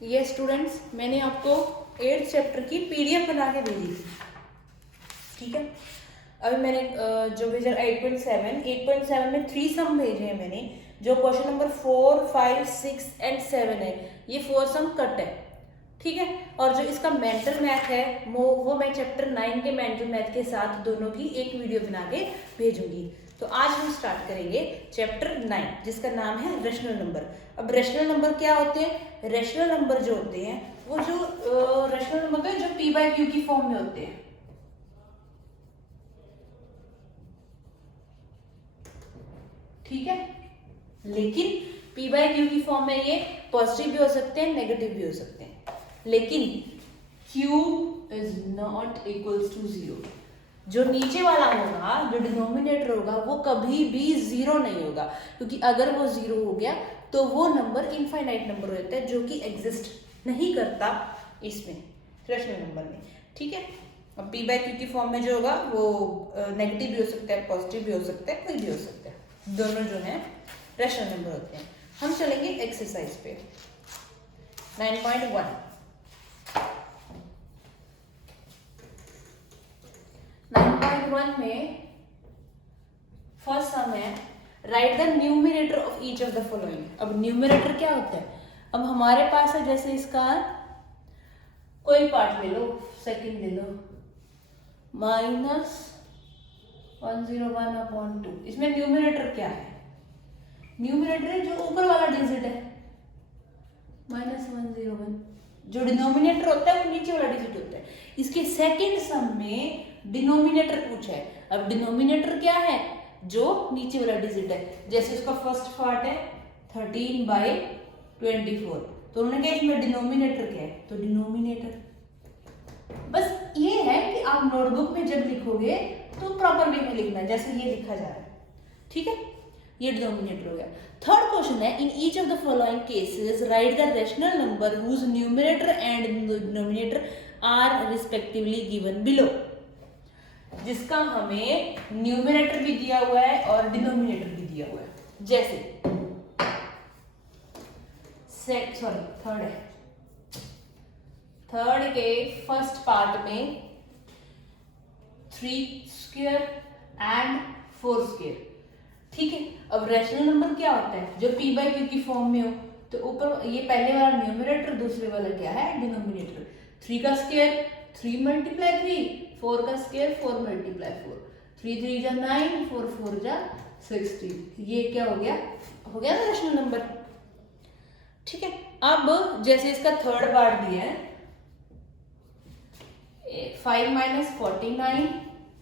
ये स्टूडेंट्स मैंने आपको 8th चैप्टर की पीडीएफ बना के भेजी थी, ठीक है। अभी मैंने जो भेजा 8.7 में 3 सम भेजे हैं मैंने, जो क्वेश्चन नंबर 4, 5, 6 एंड 7 है, ये 4 सम कट है, ठीक है। और जो इसका मेंटल मैथ है वो मैं चैप्टर 9 के मेंटल मैथ के साथ दोनों की एक वीडियो बना के भेजूंगी। तो आज हम स्टार्ट करेंगे चैप्टर 9 जिसका नाम है रेशनल नंबर। अब रेशनल नंबर क्या होते हैं? रेशनल नंबर जो होते हैं वो जो रेशनल नंबर होते हैं जो p बाय क्यू की फॉर्म में होते हैं, ठीक है। लेकिन p बाय क्यू की फॉर्म में ये पॉजिटिव भी हो सकते हैं, नेगेटिव भी हो सकते हैं, लेकिन q is not equals to 0। जो नीचे वाला होगा, जो डिनोमिनेटर होगा, वो कभी भी 0 नहीं होगा, क्योंकि अगर वो 0 हो गया तो वो नंबर इनफाइनाइट नंबर होता है जो कि एग्जिस्ट नहीं करता इसमें रेशनल नंबर में, ठीक है। अब p बाय क्यू की फॉर्म में जो होगा वो नेगेटिव भी हो सकता है, पॉजिटिव भी हो सकता है, कोई भी हो सकता है, दोनों जो है रेशनल नंबर होते हैं। हम चलेंगे एक्सरसाइज पे 9.1। 9.1 में फर्स्ट सम है right the numerator of each of the following. अब न्यूमरेटर क्या होता है? अब हमारे पास है जैसे इसका कोई पार्ट ले लो, सेकंड ले लो, -101/2। इसमें न्यूमरेटर क्या है? न्यूमरेटर है जो ऊपर वाला डिजिट है -101। जो डिनोमिनेटर होता है वो नीचे वाला डिजिट होता है। इसके सेकंड सम में डिनोमिनेटर पूछा है। अब डिनोमिनेटर क्या है? जो नीचे वाला डिजिट है। जैसे उसका फर्स्ट पार्ट है 13/24, तो उन्होंने कहा इसमें डिनोमिनेटर क्या है, तो डिनोमिनेटर। बस ये है कि आप नोटबुक में जब लिखोगे तो प्रॉपर वे में लिखना, जैसे ये लिखा जा रहा है, ठीक है। ये डिनोमिनेटर हो गया। थर्ड क्वेश्चन है in each of the following cases write the rational number whose numerator and denominator are respectively given below. जिसका हमें न्यूमरेटर भी दिया हुआ है और डिनोमिनेटर भी दिया हुआ है। जैसे थर्ड है, थर्ड के फर्स्ट पार्ट में 3² एंड 4², ठीक है। अब रेशनल नंबर क्या होता है? जो p बाय क्यू की फॉर्म में हो, तो ऊपर ये पहले वाला न्यूमरेटर, दूसरे वाला क्या है? डिनोमिनेटर। 3 का स्क्वायर 3 × 3, 4 का स्क्वायर 4 × 4, 3 3 जा 9, 4 4 जा 16। ये क्या हो गया? हो गया ना रेशनल नंबर, ठीक है। अब जैसे इसका थर्ड पार्ट दिया है 5 - 49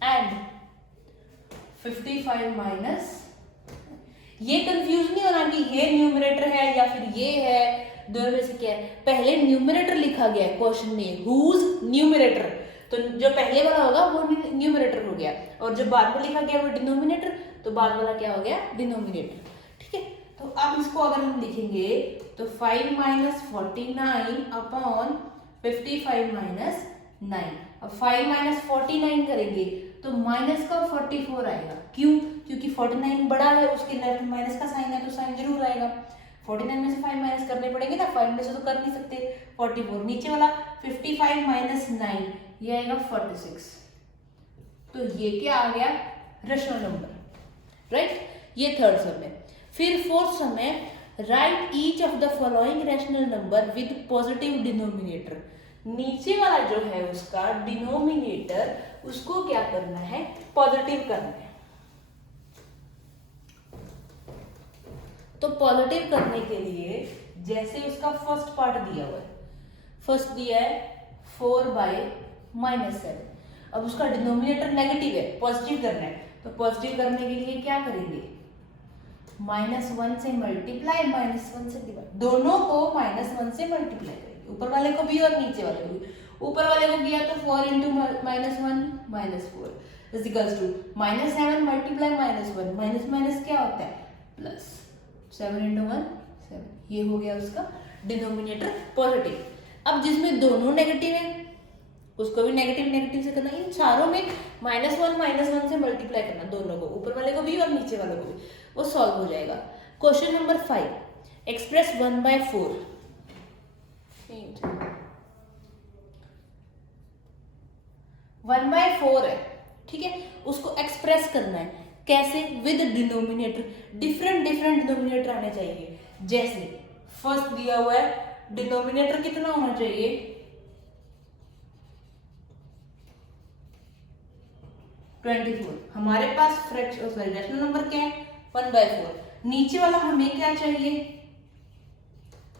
एंड 55 ये कंफ्यूज नहीं होना कि ये न्यूमरेटर है या फिर ये है, दोनों में से क्या है। पहले न्यूमरेटर लिखा गया है क्वेश्चन में, हुज न्यूमरेटर, तो जो पहले वाला होगा वो न्यूमरेटर हो गया, और जो बाद में लिखा गया वो डिनोमिनेटर, तो बाद वाला क्या हो गया? डिनोमिनेटर, ठीक है। तो अब इसको अगर हम लिखेंगे तो 5 - 49 55 - 9। अब 5 - 49 करेंगे तो माइनस का 44 आएगा। क्यों? क्योंकि 49 बड़ा है, उसके लेफ्ट माइनस का साइन है, तो साइन जरूर आएगा। 49 में से 5 माइनस करने पड़ेंगे ना, 5 में से तो कर नहीं सकते। 44 नीचे वाला 55 - 9 ये आएगा 46। तो ये क्या आ गया? Rational number, right. ये थर्ड सम है। फिर फोर्थ सम है right each of the following rational number with positive denominator. नीचे वाला जो है उसका डिनोमिनेटर, उसको क्या करना है? पॉजिटिव करना है। तो पॉजिटिव करने के लिए जैसे उसका फर्स्ट पार्ट दिया हुआ है, फर्स्ट दिया है 4/-7। अब उसका डिनोमिनेटर नेगेटिव है, पॉजिटिव करना है, तो पॉजिटिव करने के लिए क्या करेंगे? -1 से मल्टीप्लाई, -1 से डिवाइड, दोनों को -1 से मल्टीप्लाई करेंगे, ऊपर वाले को भी और नीचे वाले को भी। ऊपर वाले को किया तो 4 × -1 -4 is equals to -7 multiply -1, minus minus क्या होता है? प्लस। 7 × 1 7। ये हो गया उसका डिनोमिनेटर पॉजिटिव। अब जिसमें दोनों नेगेटिव है उसको भी नेगेटिव से करना, इन चारों में -1 से मल्टीप्लाई करना, दोनों को, ऊपर वाले को भी और नीचे वाले को भी, वो सॉल्व हो जाएगा। क्वेश्चन नंबर 5 एक्सप्रेस 1/4 1/4 है, ठीक है, उसको एक्सप्रेस करना है कैसे, विद डिनोमिनेटर, डिफरेंट डिनोमिनेटर आने चाहिए। जैसे फर्स्ट दिया हुआ है डिनोमिनेटर कितना होना चाहिए, 24, हमारे पास रैशनल नंबर क्या है 1/4, नीचे वाला हमें क्या चाहिए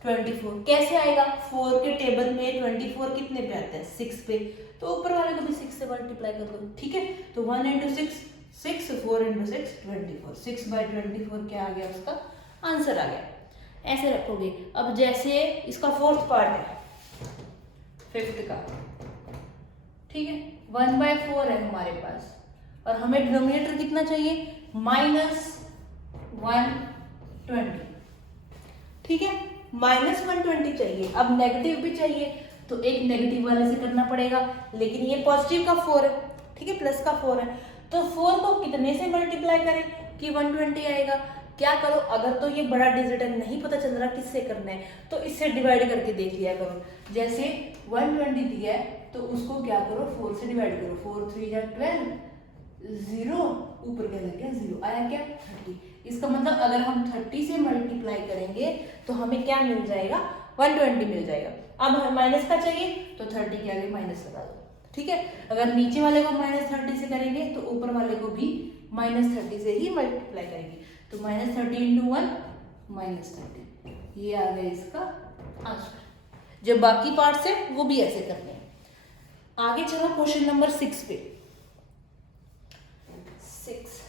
24, कैसे आएगा, 4 के टेबल में 24 कितने पे आता है 6 पे, तो ऊपर वाले को भी 6 से मल्टीप्लाई कर दो, ठीक है, तो 1 × 6 6, 4 × 6 24, 6/24 क्या आ गया, उसका आंसर आ गया। ऐसे रखोगे। अब जैसे इसका फोर्थ पार्ट है फिफ्थ का, ठीक है, 1/4 है हमारे पास और हमें डिनोमिनेटर कितना चाहिए -120, ठीक है, -120 चाहिए। अब नेगेटिव भी चाहिए तो एक नेगेटिव वाले से करना पड़ेगा, लेकिन ये पॉजिटिव का 4 है, ठीक है, प्लस का 4 है, तो 4 को कितने से मल्टीप्लाई करें कि 120 आएगा। क्या करो, अगर तो ये बड़ा डिजिट है नहीं पता चल रहा किससे करना है तो इससे डिवाइड करके देख लिया करो। जैसे 120 दिया है तो उसको क्या करो 4 से डिवाइड करो, 4 3 = 12, 0 ऊपर क्या लग गया 0, आया क्या 30। इसका मतलब अगर हम 30 से मल्टीप्लाई करेंगे तो हमें क्या मिल जाएगा 120 मिल जाएगा। अब हमें माइनस का चाहिए तो 30 के आगे माइनस लगा दो, ठीक है, अगर नीचे वाले को -30 से करेंगे तो ऊपर वाले को भी -30 से ही मल्टीप्लाई करेंगे, तो -30 × 1 -30, ये आ गया इसका आंसर। जो बाकी पार्ट्स है वो भी ऐसे करने हैं। आगे चलो क्वेश्चन नंबर 6 पे। 6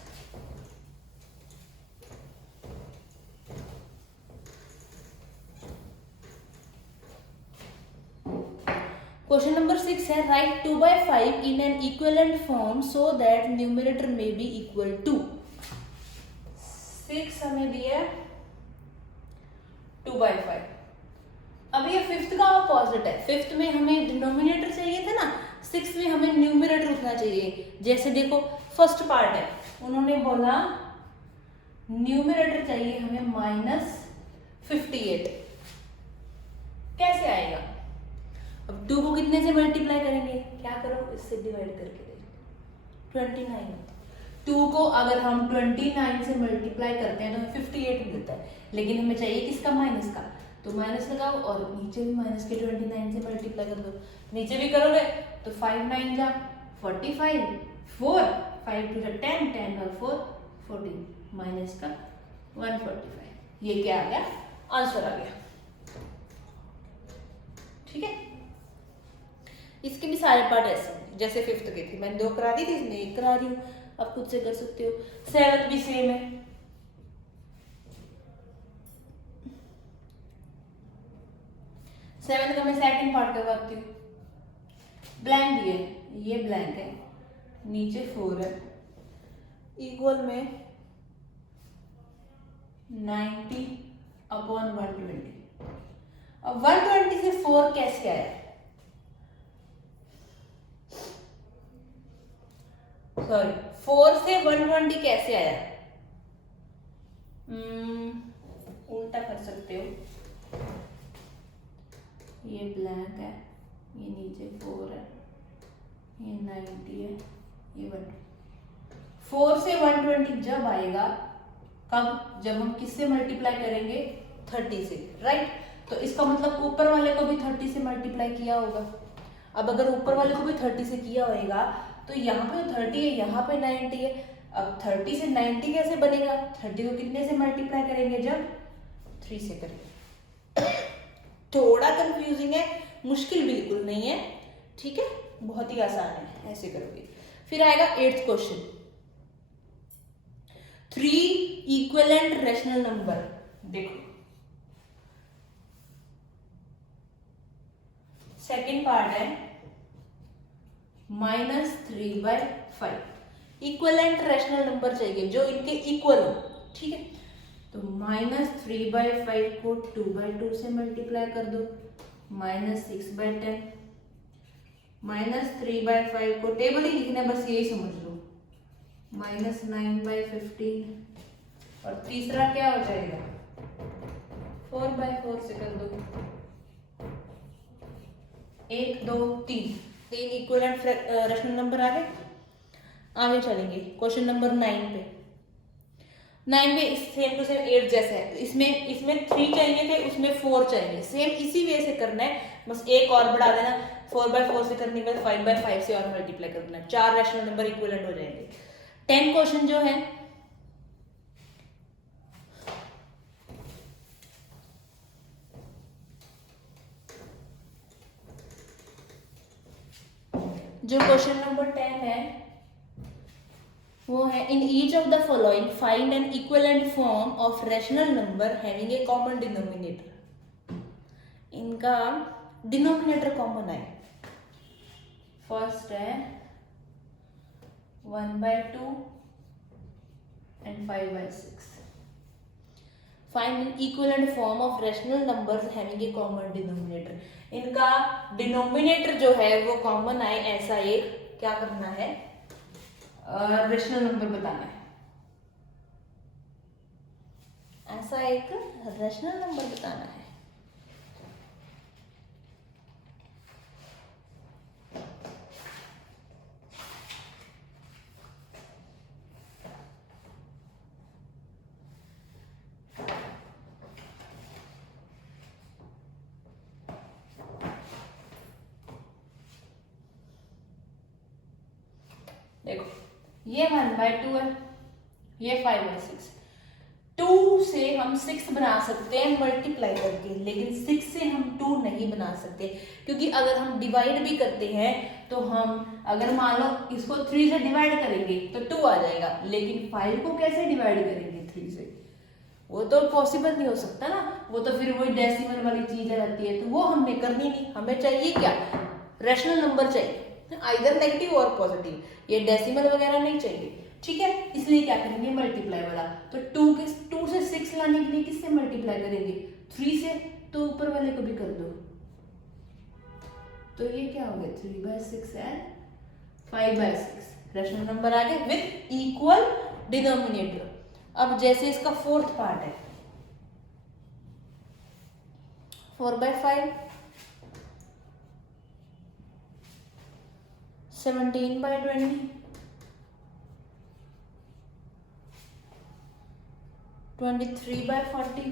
क्वेश्चन नंबर 6 है, right 2/5 in an equivalent form so that numerator में बी इक्वल टू। 6 हमें दिया 2/5। अब ये फिफ्थ का अपोजिट है, फिफ्थ में हमें डिनोमिनेटर चाहिए था ना, सिक्स में हमें न्यूमरेटर उठना चाहिए। जैसे देखो फर्स्ट पार्ट है, उन्होंने बोला न्यूमरेटर चाहिए हमें -58, कैसे आएगा। अब 2 को कितने से मल्टीप्लाई करेंगे, क्या करो इससे डिवाइड करके देखो 29। 2 को अगर हम 29 से मल्टीप्लाई करते हैं तो हमें 58 मिलता है, लेकिन हमें चाहिए किसका माइनस का, तो माइनस लगाओ और नीचे भी माइनस के 29 से मल्टीप्लाई कर दो। नीचे भी करोगे तो 5 9 जा 45, 4 5 2 10, 10 और 4 14, माइनस का 145, ये क्या आ गया आंसर आ गया, ठीक है। इसके भी सारे पार्ट ऐसे हैं जैसे फिफ्थ के थे, मैंने 2 करा दी थी, इसमें 1 करा रही हूँ, आप खुद से कर सकते हो। सेवंथ भी सेम है, सेवंथ का मैं सेकंड पार्ट करवाती हूँ। ब्लैंक दिए, ये ब्लैंक है, नीचे 4 है, इक्वल में 90/120। अब 120 से 4 कैसे आया, सॉरी 4 से 120 कैसे आया, उल्टा कर सकते हो, ये ब्लैंक है, ये नीचे 4 है, ये 90 है, ये 120। 4 से 120 जब आएगा, कब, जब हम किससे मल्टीप्लाई करेंगे 30 से, राइट। तो इसका मतलब ऊपर वाले को भी 30 से मल्टीप्लाई किया होगा। अब अगर ऊपर वाले को भी 30 से किया होगा तो यहाँ पे 30 है, यहाँ पे 90 है। अब 30 से 90 कैसे बनेगा, 30 को कितने से मल्टीप्लाई करेंगे, जब 3 से करेंगे। थोड़ा कंफ्यूजिंग है, मुश्किल बिल्कुल नहीं है, ठीक है, बहुत ही आसान है, ऐसे करोगे। फिर आएगा 8th question, 3 equivalent rational number. देखो सेकेंड पार्ट है -3/5, इक्विवेलेंट रैशनल नंबर चाहिए जो इनके इक्वल हो, ठीक है। तो -3/5 को 2/2 से मल्टीप्लाई कर दो, -6/10, -3/5 को टेबल ही लिखना है, बस यही समझ लो, -9/15, और तीसरा क्या हो जाएगा 4/4 से कर दो, 1 2 3 3 इक्विवेलेंट रैशनल नंबर आ गए। आगे चलेंगे क्वेश्चन नंबर 9 पे। 9 में सेम टू सेम 8 जैसे है, इसमें 3 चाहिए थे, उसमें 4 चाहिए। सेम इसी वे से करना है, बस एक और बढ़ा देना। 4/4 से करने के बाद 5/5 से और मल्टीप्लाई कर देना, 4 रैशनल नंबर इक्विवेलेंट हो जाएंगे। 10 क्वेश्चन जो है जो क्वेश्चन नंबर 10 है वो है, in each of the following find N equivalent form of rational number having a common denominator. इनका डिनोमिनेटर कॉमन है। फर्स्ट है 1/2 and 5/6। Find N equivalent form of rational numbers having a common denominator. इनका denominator जो है वो common आए, ऐसा एक क्या करना है, रैशनल नंबर बताना है। ऐसा एक रैशनल नंबर बताना है। देखो ये 1/2 है, ये 5/6। 2 से हम 6 बना सकते हैं मल्टीप्लाई करके, लेकिन 6 से हम 2 नहीं बना सकते, क्योंकि अगर हम डिवाइड भी करते हैं तो हम अगर मान लो इसको 3 से डिवाइड करेंगे तो 2 आ जाएगा, लेकिन 5 को कैसे डिवाइड करेंगे 3 से, वो तो पॉसिबल नहीं हो सकता ना। वो तो फिर वही डेसिमल वाली चीज रहती है, तो वो हमने करनी नहीं। हमें चाहिए क्या, रैशनल नंबर चाहिए, आइदर नेगेटिव और पॉजिटिव, ये डेसिमल वगैरह नहीं चाहिए। ठीक है, इसलिए क्या करेंगे, मल्टीप्लाई वाला। तो 2 से 6 लाने के लिए किससे मल्टीप्लाई करेंगे, 3 से, तो ऊपर वाले को भी कर दो। तो ये क्या हो गया, 3/6 एंड 5/6 रैशनल नंबर आ गए विद इक्वल डिनोमिनेटर। अब जैसे इसका फोर्थ पार्ट है 4/5, 17/20, 23/40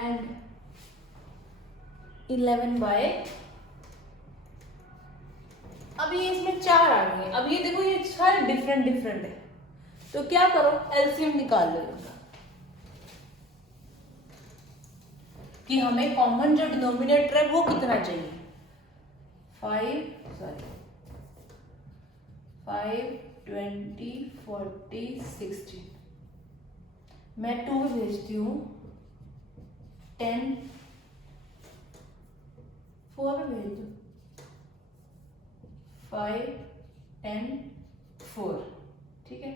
and 11/। अब ये इसमें 4 आ गए। अब ये देखो, ये सारे डिफरेंट डिफरेंट है, तो क्या करो, एलसीएम निकाल लो इनका, कि हमें कॉमन जो डिनोमिनेटर है वो कितना चाहिए। 5 20 40 60, मैं 2 भेजती हूँ, 10 4 भेज दो, 5 10 4। ठीक है,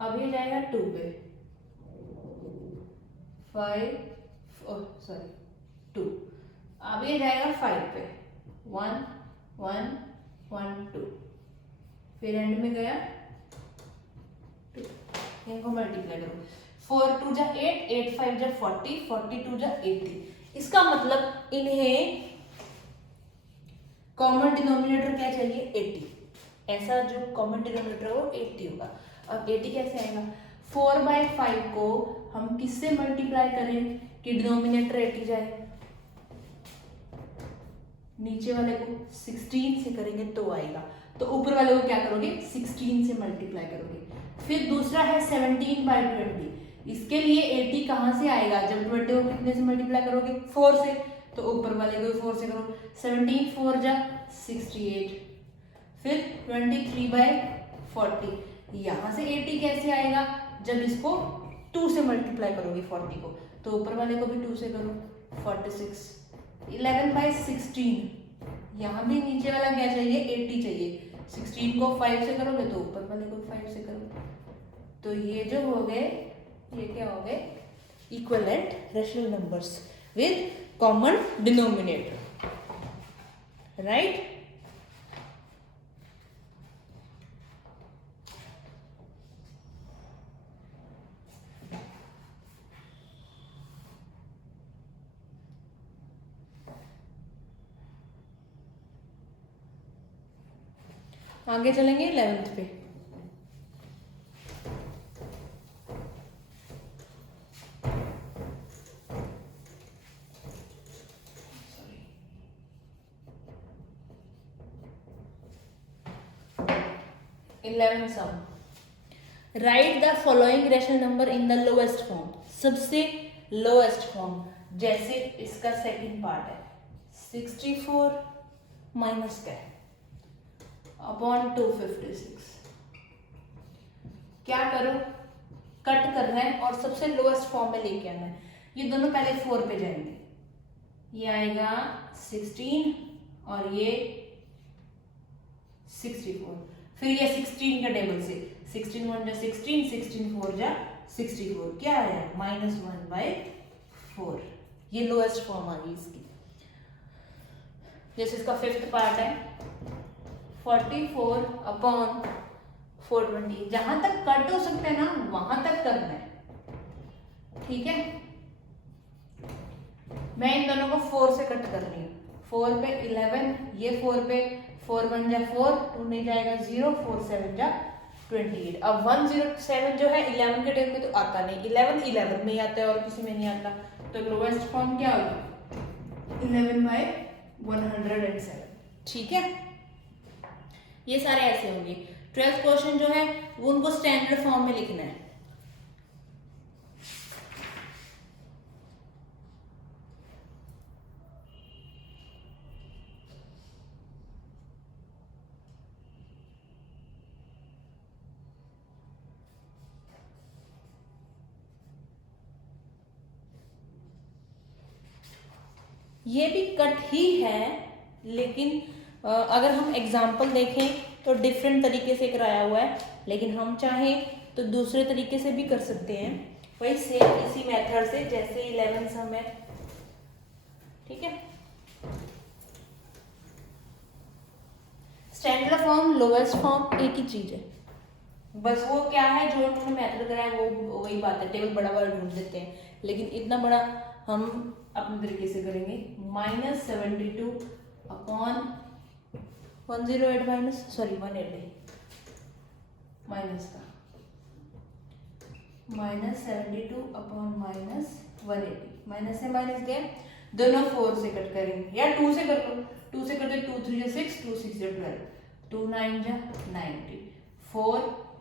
अब ये जाएगा 2 पे, 2। अब ये जाएगा 5 पे, 1 1 1 2, फिर एंड में गया 2। इनको मल्टीप्लाई करो, 4 2 जा 8, 8 5 जा 40, 42 जा 80। इसका मतलब इन्हें कॉमन डिनोमिनेटर क्या चाहिए, 80। ऐसा जो कॉमन डिनोमिनेटर है वो 80 होगा। अब 80 कैसे आएगा, 4/5 को हम किससे मल्टीप्लाई करें कि डिनोमिनेटर 80 जाए, नीचे वाले को 16 से करेंगे तो आएगा, तो ऊपर वाले को क्या करोगे, 16 से मल्टीप्लाई करोगे। फिर दूसरा है 17/20, इसके लिए 80 कहाँ से आएगा, जब 20 को कितने से मल्टीप्लाई करोगे, 4 से, तो ऊपर वाले को 4 से करो, 17 4 जा 68, फिर 23/40। यहाँ से 80 कैसे आएगा, जब इसको 2 से मल्टीप्लाई करोगे 40 को, तो ऊपर वाले को भी 2 से करो, 46। 11/16, यहाँ भी नीचे वाला क्या चाहिए, 80 चाहिए, 16 को 5 से करोगे तो ऊपर वाले को 5 से करो, तो ये जो हो गए, ये क्या हो गए, equivalent rational numbers with common denominator, right. आगे चलेंगे 11th पे। Eleventh sum, write the following rational number in the lowest form, सबसे लोएस्ट फॉर्म। जैसे इसका सेकंड पार्ट है 64 माइनस क्या अपॉन 256। क्या करो, कट करना है और सबसे लोएस्ट फॉर्म में लेके आना है। ये दोनों पहले 4 पे जाएंगे, ये आएगा 16 और ये 64, फिर ये 16 का टेबल से 16 1 जा 16, 16 4 जा 64, क्या आया -1/4। ये लोएस्ट फॉर्म आ गई इसकी। जैसे इसका फिफ्थ पार्ट है 44 अपॉन 420, जहां तक कट हो सकते हैं ना वहां तक करना है, ठीक है। मैं इन दोनों को 4 से कट कर रही हूँ। 4 पे 11, ये 4 पे 4 1 जा 4, 2 नहीं जाएगा 0, 4 7 जा 28। अब 107 जो है 11 के टेबल में तो आता नहीं, 11 में ही आता है और किसी में नहीं आता, तो लोएस्ट फॉर्म क्या होगा 11/107, ठीक है। ये सारे ऐसे होंगे। 12th क्वेश्चन जो है वो उनको स्टैंडर्ड फॉर्म में लिखना है। ये भी कट ही है, लेकिन अगर हम एग्जाम्पल देखें तो डिफरेंट तरीके से कराया हुआ है, लेकिन हम चाहें तो दूसरे तरीके से भी कर सकते हैं, वही सेम इसी मेथड से जैसे 11 सम है, ठीक है। स्टैंडर्ड फॉर्म लोएस्ट फॉर्म एक ही चीज है, बस वो क्या है जो उन्होंने मेथड कराया वो वही बात है, टेबल बड़ा बड़ा ढूंढ देते हैं, लेकिन इतना बड़ा हम अपने तरीके से करेंगे। -72 अपॉन 108 180 माइनस का -72 अपॉन -180, माइनस से माइनस गया, दोनों 4 से कट करेंगे या 2 से कर लो, 2 से करते 2 3 जा 6, 2 6 जा 12, 2 9 जा 90, 4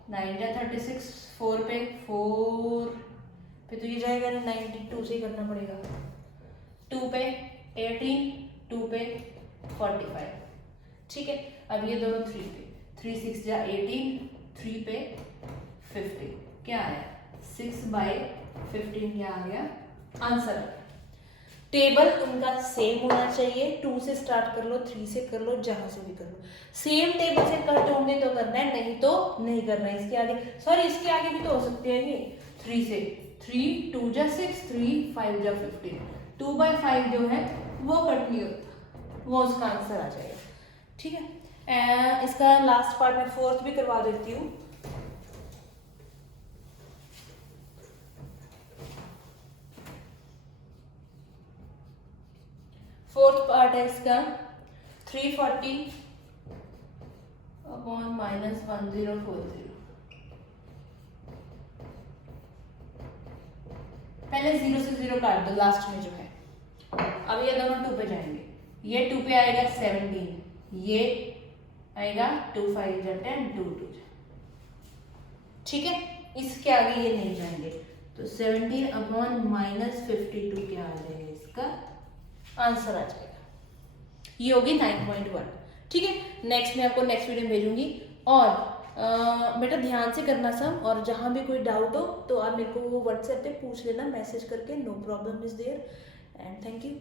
9 जा 36, 4 पे 4 तो ये जाएगा ना 92 से ही करना पड़ेगा, 2 पे 18, 2 पे 45, ठीक है। अब ये दोनों 3 पे 3 6 जा 18, 3 पे 50, क्या आया 6/15, क्या आ गया आंसर। टेबल उनका सेम होना चाहिए, 2 से स्टार्ट कर लो, 3 से कर लो, जहां से भी कर लो, सेम टेबल से कट होंगे तो करना है, नहीं तो नहीं करना है। इसके आगे सॉरी इसके आगे भी तो हो सकते हैं ये 3 से, 3 2 जा 6, 3 5 जा 15, 2/5 जो है वो कट नहीं होता, वो उसका आंसर आ जाएगा, ठीक है। इसका लास्ट पार्ट में 4th भी करवा देती हूँ। फोर्थ पार्ट है इसका 340 अपॉन -1040। पहले 0 से 0 काट दो लास्ट में जो है। अब ये दोनों 2 पे जाएंगे, ये 2 पे आएगा 17, ये आएगा 2 5 जा 10, 2 2, ठीक है। इसके आगे ये नहीं जाएंगे, तो 17 अपॉन -52 क्या आ जाएगा, इसका आंसर आ जाएगा। ये होगी 9.1, ठीक है। नेक्स्ट मैं आपको नेक्स्ट वीडियो में भेजूंगी, और बेटा ध्यान से करना सब, और जहां भी कोई डाउट हो तो आप मेरे को वो व्हाट्सएप पे पूछ लेना मैसेज करके, no problem is there, and thank you.